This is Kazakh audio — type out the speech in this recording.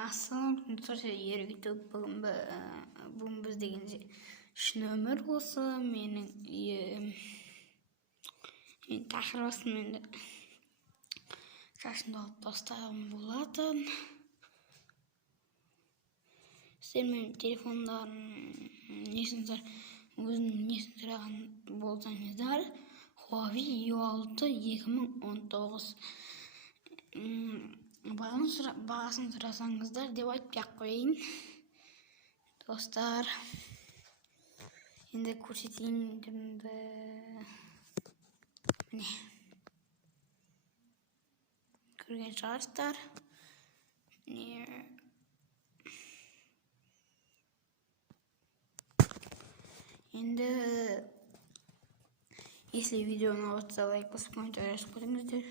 Ассалаумағалейкум достар, YouTube. Бүгін біз дегенде 3 нөмір осы. Менің тақырыбым енді шашымды алып тастағым болатын. Сіздер менің телефондарын өзінің несін сұраған болсаңыздар, Huawei U6 2019 бағасын сұрасаңыздар деп айтып қояйын. Достар, енді көрсетейін түрімді. Міне, көрген шығарсыздар. Енді если видео ұнап жатса, лайк басып, комментарий жазып қойыңыздар.